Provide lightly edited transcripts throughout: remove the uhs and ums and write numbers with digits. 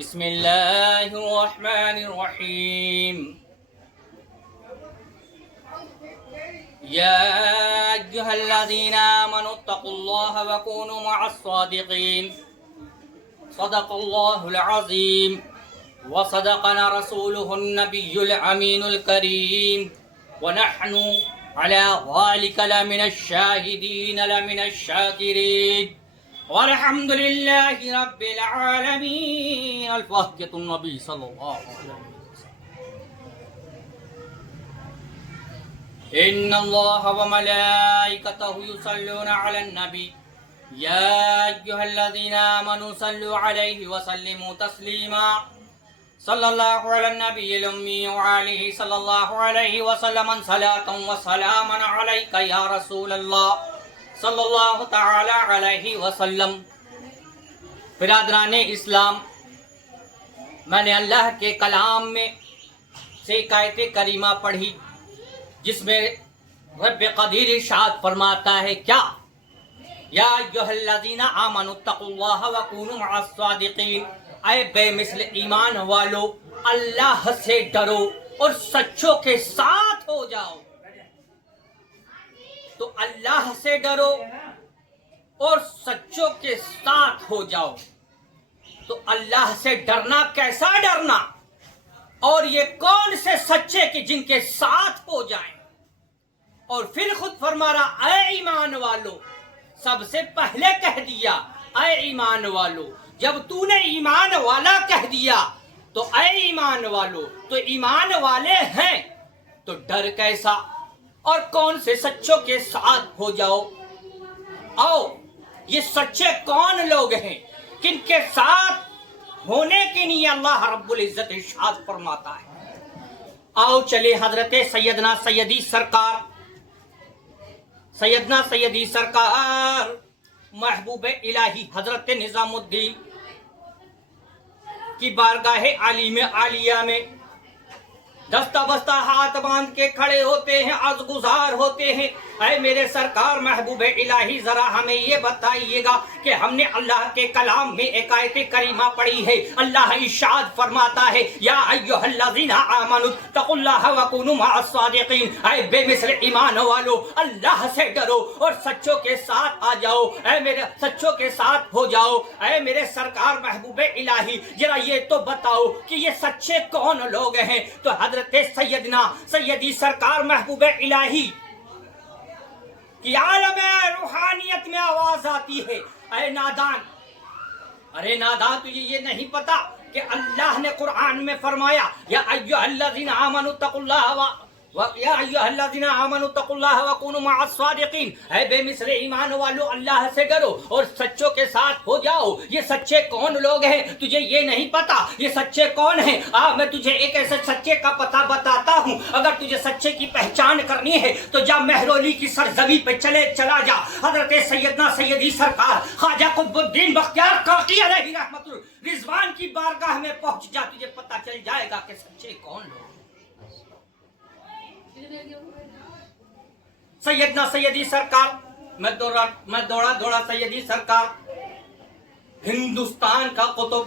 بسم الله الرحمن الرحيم. يا أيها الذين آمنوا اتقوا الله وكونوا مع الصادقين. صدق الله العظيم وصدقنا رسوله النبي الأمين الكريم ونحن على ذلك لمن الشاهدين لمن الشاكرين والحمد لله رب العالمين. الفاتحة النبي صلى الله عليه وسلم. إن الله وملائكته يصلون على النبي يا أيها الذين آمنوا صلوا عليه وسلموا تسليما. صلى الله على النبي الأمي وعليه صلى الله عليه وسلم صلاة وسلاما عليك يا رسول الله صلی اللہ تعالی علیہ وسلم. برادران اسلام، میں نے اللہ کے کلام میں سے ایک آیت کریمہ پڑھی جس میں رب قدیر ارشاد فرماتا ہے کیا؟ یا ایھا الذین آمنوا اتقوا اللہ وکونوا مع الصادقین. اے بے مثل ایمان والو، اللہ سے ڈرو اور سچوں کے ساتھ ہو جاؤ. تو اللہ سے ڈرو اور سچوں کے ساتھ ہو جاؤ. تو اللہ سے ڈرنا کیسا ڈرنا؟ اور یہ کون سے سچے کہ جن کے ساتھ ہو جائیں؟ اور پھر خود فرما رہا اے ایمان والو. سب سے پہلے کہہ دیا اے ایمان والو. جب تو نے ایمان والا کہہ دیا تو اے ایمان والو، تو ایمان والے ہیں تو ڈر کیسا اور کون سے سچوں کے ساتھ ہو جاؤ. آؤ، یہ سچے کون لوگ ہیں؟ کن کے ساتھ ہونے کے لیے اللہ رب العزت ارشاد فرماتا ہے. آؤ چلے حضرت سیدنا سیدی سرکار محبوب الہی حضرت نظام الدین کی بارگاہ علی میں عالیہ میں دستہ بستہ ہاتھ باندھ کے کھڑے ہوتے ہیں، عرض گزار ہوتے ہیں اے میرے سرکار محبوب الہی، ذرا ہمیں یہ بتائیے گا کہ ہم نے اللہ کے کلام میں ایک آیت کریمہ پڑھی ہے. اللہ ارشاد فرماتا ہے یا ایھا الذین آمنوا اتقوا اللہ وکونوا مع الصادقین. اے بے مثل ایمان والو، اللہ سے ڈرو اور سچوں کے ساتھ آ جاؤ. اے میرے سچوں کے ساتھ ہو جاؤ. اے میرے سرکار محبوب الہی، ذرا یہ تو بتاؤ کہ یہ سچے کون لوگ ہیں؟ تو حضرت سیدی سرکار محبوب الہی کی عالم روحانیت میں آواز آتی ہے اے نادان، ارے نادان، تجھے یہ نہیں پتا کہ اللہ نے قرآن میں فرمایا یا ایھا الذین آمنوا اتقوا اللہ یا ایھا الذین آمنوا اتقوا اللہ وکونوا مع الصادقین. اے بے مثل ایمان والو، اللہ سے ڈرو اور سچوں کے ساتھ ہو جاؤ. یہ سچے کون لوگ ہیں؟ تجھے یہ نہیں پتا یہ سچے کون ہیں؟ میں تجھے ایک ایسے سچے کا پتہ بتاتا ہوں. اگر تجھے سچے کی پہچان کرنی ہے تو جا مہرولی کی سرزمین پہ چلا جا. حضرت سیدی سرکار خواجہ قطب الدین بختیار کاکی علیہ رحمت رضوان کی بارگاہ میں پہنچ جا، تجھے پتہ چل جائے گا کہ سچے کون لوگ. سیدی سرکار میں دوڑا سیدی سرکار ہندوستان کا قطب،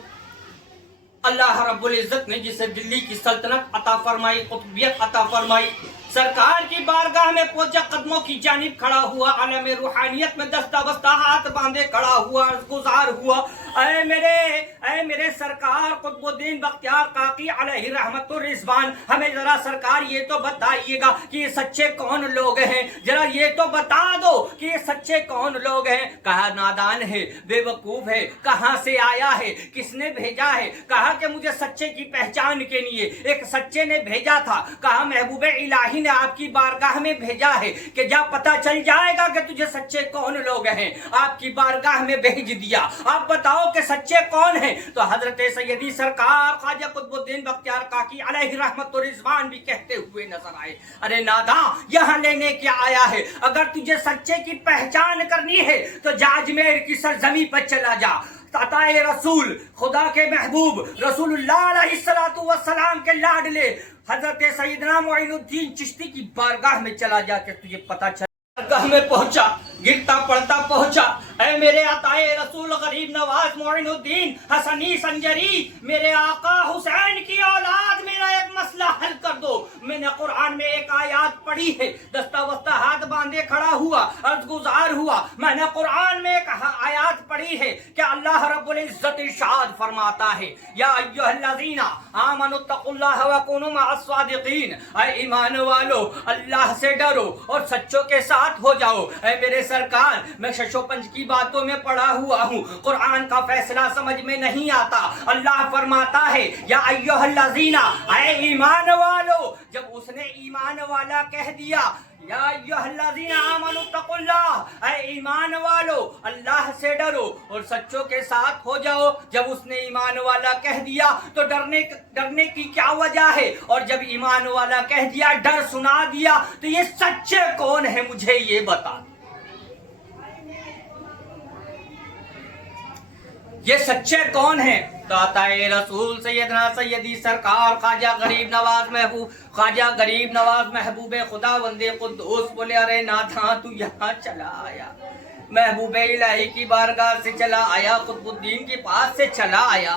اللہ رب العزت نے جسے دلی کی سلطنت عطا فرمائی، قطبیت عطا فرمائی، سرکار کی بارگاہ میں پہنچا، قدموں کی جانب کھڑا ہوا، عالم روحانیت میں دستہ بستہ ہاتھ باندھے کھڑا ہوا، عرض گزار ہوا اے میرے سرکار قطب الدین بختیار کاکی علیہ رحمت الرضوان، ہمیں ذرا سرکار یہ تو بتائیے گا کہ یہ سچے کون لوگ ہیں؟ ذرا یہ تو بتا دو کہ یہ سچے کون لوگ ہیں. کہا نادان ہے، بے وقوف ہے، کہاں سے آیا ہے، کس نے بھیجا ہے؟ کہا کہ مجھے سچے کی پہچان کے لیے ایک سچے نے بھیجا تھا. کہا محبوب الہی نے آپ کی بارگاہ میں بھیجا ہے کہ جا پتہ چل جائے گا کہ تجھے سچے کون لوگ ہیں. آپ کی بارگاہ میں بھیج دیا، آپ بتاؤ کہ سچے کون ہیں؟ تو حضرت سیدی سرکار خواجہ قطب الدین بختیار کاکی علیہ رحمت الرضوان بھی کہتے ہوئے نظر آئے ارے ناداں، یہاں لینے کیا آیا ہے؟ اگر تجھے سچے کی پہچان کرنی ہے تو جا اجمیر کی سرزمین پر چلا جا. عطائے رسول، خدا کے محبوب رسول اللہ علیہ السلام کے لاڈلے حضرت سیدنا معین الدین چشتی کی بارگاہ میں چلا جا کے تجھے پتہ چل درگاہ میں پہنچا، گرتا پڑتا پہنچا، اے میرے عطائے رسول غریب نواز معین الدین حسنی سنجری، میرے آقا حسین کی اولاد، میرا ایک مسئلہ حل کر دو۔ میں نے قرآن میں ایک آیات پڑھی ہے، دستہ وستہ ہاتھ باندھے کھڑا ہوا، عرض گزار ہوا۔ میں نے قرآن میں ایک آیات پڑھی ہے کہ اللہ رب العزت ارشاد فرماتا ہے، یا ایھا الذین آمنوا اتقوا اللہ وکونوا مع الصادقین، اے ایمان والو اللہ سے ڈرو اور سچوں کے ساتھ ہو جاؤ۔ اے میرے سرکار، میں شش و پنج کی باتوں میں پڑا ہوا ہوں، قرآن کا فیصلہ سمجھ میں نہیں آتا۔ اللہ فرماتا ہے یا ایھا الذین، اے ایمان والو۔ جب اس نے ایمان والا کہہ دیا، یا ایھا الذین آمنوا اتقوا اللہ، اے ایمان والو اللہ سے ڈرو اور سچوں کے ساتھ ہو جاؤ، جب اس نے ایمان والا کہہ دیا تو ڈرنے کی کیا وجہ ہے؟ اور جب ایمان والا کہہ دیا، ڈر سنا دیا، تو یہ سچے کون ہے مجھے یہ بتا۔ یہ سچے کون ہیں؟ تو عطائے رسول سیدنا سیدی سرکار خواجہ غریب نواز محبوب خدا وندے قدوس بولے، ارے ناداں تو یہاں چلا آیا، محبوب الہی کی بارگاہ سے چلا آیا، قطب الدین کے پاس سے چلا آیا،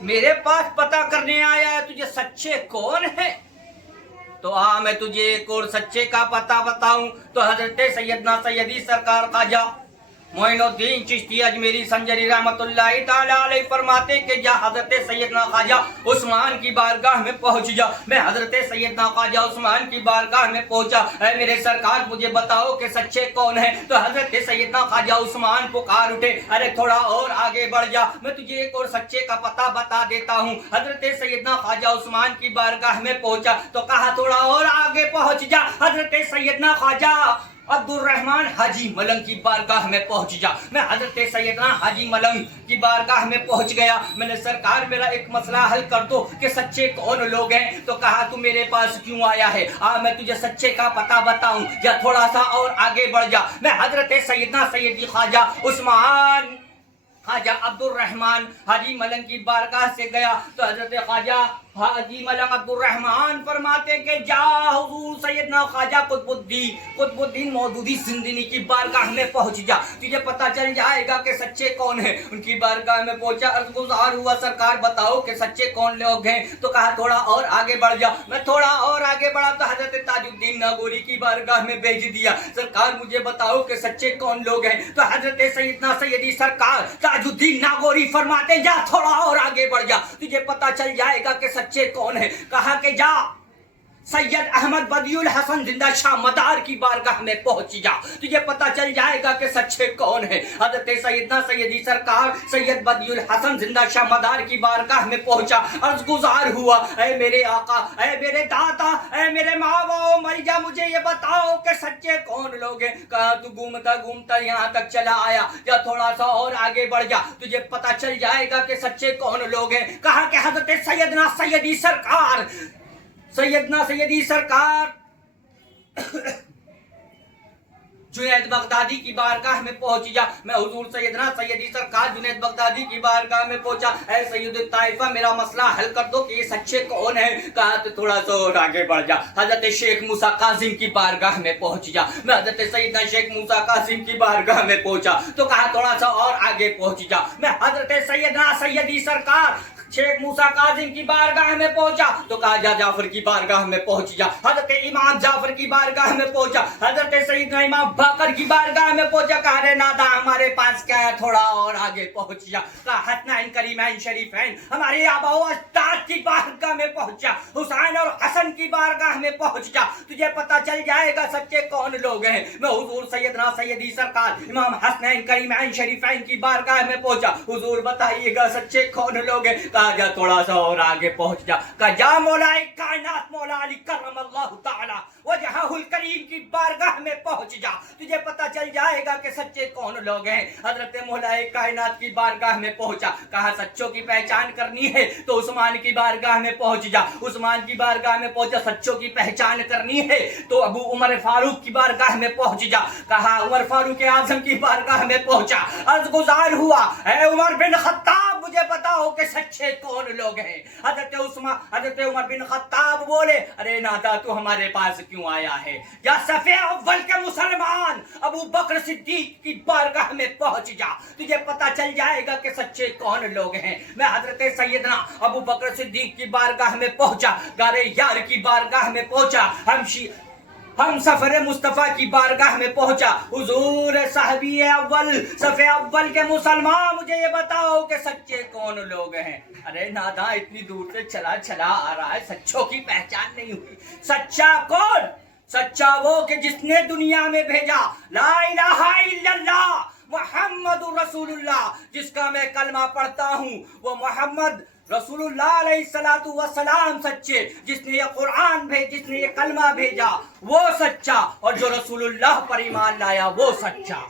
میرے پاس پتہ کرنے آیا ہے تجھے سچے کون ہیں؟ تو میں تجھے ایک اور سچے کا پتہ بتاؤں تو حضرت سیدنا سیدی سرکار خواجہ معین الدین چشتی اجمیری سنجری رحمت اللہ تعالی علیہ فرماتے کہ جا حضرت سیدنا خواجہ عثمان کی بارگاہ میں پہنچ جا۔ میں حضرت سیدنا خواجہ عثمان کی بارگاہ میں پہنچا، اے میرے سرکار مجھے بتاؤ کہ سچے کون ہیں؟ تو حضرت سیدنا خواجہ عثمان پکار اٹھے، ارے تھوڑا اور آگے بڑھ جا، میں تجھے ایک اور سچے کا پتہ بتا دیتا ہوں۔ حضرت سیدنا خواجہ عثمان کی بارگاہ میں پہنچا تو کہا تھوڑا اور آگے پہنچ جا، حضرت سیدنا خواجہ عبد الرحمن حاجی ملنگ کی بارگاہ میں پہنچ جا۔ میں حضرت سیدنا حاجی ملنگ کی بارگاہ میں پہنچ گیا، میں نے سرکار میرا ایک مسئلہ حل کر دو کہ سچے کون لوگ ہیں؟ تو کہا تو میرے پاس کیوں آیا ہے؟ میں تجھے سچے کا پتہ بتاؤں، یا تھوڑا سا اور آگے بڑھ جا۔ میں حضرت سیدنا سیدی خواجہ عثمان خواجہ عبد الرحمن حاجی ملنگ کی بارگاہ سے گیا تو حضرت خواجہ حاجی ملنگ عبد الرحمن فرماتے کہ جا حضور سیدنا خواجہ قطب الدین مودودی زندنی کی بارگاہ میں پہنچ جا، تجھے پتہ چل جائے گا کہ سچے کون ہیں۔ ان کی بارگاہ میں پہنچا، عرض گزار ہوا، سرکار بتاؤ کہ سچے کون لوگ ہیں؟ تو کہا تھوڑا اور آگے بڑھ جا۔ میں تھوڑا اور آگے بڑھا تو حضرت تاج الدین ناگوری کی بارگاہ میں بھیج دیا، سرکار مجھے بتاؤ کہ سچے کون لوگ ہیں؟ تو حضرت سیدنا سیدی سرکار تاج الدین ناگوری فرماتے جا تھوڑا اور آگے بڑھ جا، تجھے پتہ چل جائے گا کہ سچے کون ہیں۔ کہا کہ جا سید احمد بدیع الحسن زندہ شاہ مدار کی بارگاہ میں پہنچ جا، تجھے پتہ چل جائے گا کہ سچے کون ہیں۔ حضرت سیدنا سیدی سرکار سید بدیع الحسن زندہ شاہ مدار کی بارگاہ میں پہنچا، عرض گزار ہوا، اے میرے آقا، اے میرے داتا، اے میرے ماں باپ مر جا، مجھے یہ بتاؤ کہ سچے کون لوگ ہیں؟ کہا تو گھومتا یہاں تک چلا آیا، یا تھوڑا سا اور آگے بڑھ جا، تجھے پتہ چل جائے گا کہ سچے کون لوگ ہیں۔ کہا کہ حضرت سیدنا سیدی سرکار جنید بغدادی کی بارگاہ میں پہنچ جا۔ میں حضور سیدنا سیدی سرکار جنید بغدادی کی بارگاہ میں پہنچا، اے سید الطائفہ میرا مسئلہ حل کر دو کہ یہ سچے کون ہیں؟ کہا تو تھوڑا سا اور آگے بڑھ جا، حضرت شیخ موسیٰ کاظم کی بارگاہ میں پہنچ جا۔ میں حضرت سیدنا شیخ موسیٰ کاظم کی بارگاہ میں پہنچا تو کہا تھوڑا سا اور آگے پہنچ جا۔ میں حضرت سیدنا سیدی سرکار شیخ موسیٰ کاظم کی بارگاہ میں پہنچا تو کہا جا جعفر کی بارگاہ میں پہنچ جا، حضرت امام جعفر کی بارگاہ میں پہنچا، حضرت سیدنا امام باقر کی بارگاہ میں پہنچا، کہا رے نادا ہمارے پاس کیا ہے، تھوڑا اور آگے پہنچ جا۔ کہا حسنین کریمین شریفین ہمارے آبا و اجداد کی بارگاہ میں پہنچا، حسین اور حسن کی بارگاہ میں پہنچ جا، تجھے پتہ چل جائے گا سچے کون لوگ ہیں۔ میں حضور سیدنا سیدی سرکار امام حسنین کریمین شریفین کی بارگاہ میں پہنچا، حضور بتائیے گا سچے کون لوگ ہیں؟ کہا جا تھوڑا سا اور آگے پہنچ جا، کہا جا مولا کائنات مولا علی کرم اللہ تعالی وجہہ الکریم کی بارگاہ میں پہنچ جا، تجھے پتہ چل جائے گا کہ سچے کون لوگ ہیں۔ حضرت مولا کائنات کی بارگاہ میں پہنچا، کہا سچوں کی پہچان کرنی ہے تو عثمان کی بارگاہ میں پہنچ جا، عثمان کی بارگاہ میں پہنچا، سچوں کی پہچان کرنی ہے تو ابو عمر فاروق کی بارگاہ میں پہنچ جا، کہا عمر فاروق اعظم کی بارگاہ میں پہنچا، عرض گزار ہوا، اے عمر بن خطاب مجھے بتاؤ کہ سچے کون لوگ ہیں؟ حضرت عمر بن خطاب بولے، ارے نادا تو ہمارے پاس کیوں کیوں آیا ہے؟ یا صف اول کے مسلمان ابو بکر صدیق کی بارگاہ میں پہنچ جا، تجھے پتہ چل جائے گا کہ سچے کون لوگ ہیں۔ میں حضرت سیدنا ابو بکر صدیق کی بارگاہ میں پہنچا، غار یار کی بارگاہ میں پہنچا، ہم سفر مصطفیٰ کی بارگاہ میں پہنچا۔ حضور صحابی اول صف اول کے مسلمان مجھے یہ بتاؤ کہ سچے کون لوگ ہیں؟ ارے ناداں اتنی دور سے چلا آ رہا ہے، سچوں کی پہچان نہیں ہوئی۔ سچا کون؟ سچا وہ کہ جس نے دنیا میں بھیجا لا الہ الا اللہ محمد رسول اللہ، جس کا میں کلمہ پڑھتا ہوں وہ محمد رسول اللہ علیہ السلام سچے، جس نے یہ قرآن جس نے یہ کلمہ بھیجا وہ سچا، اور جو رسول اللہ پر ایمان لایا وہ سچا۔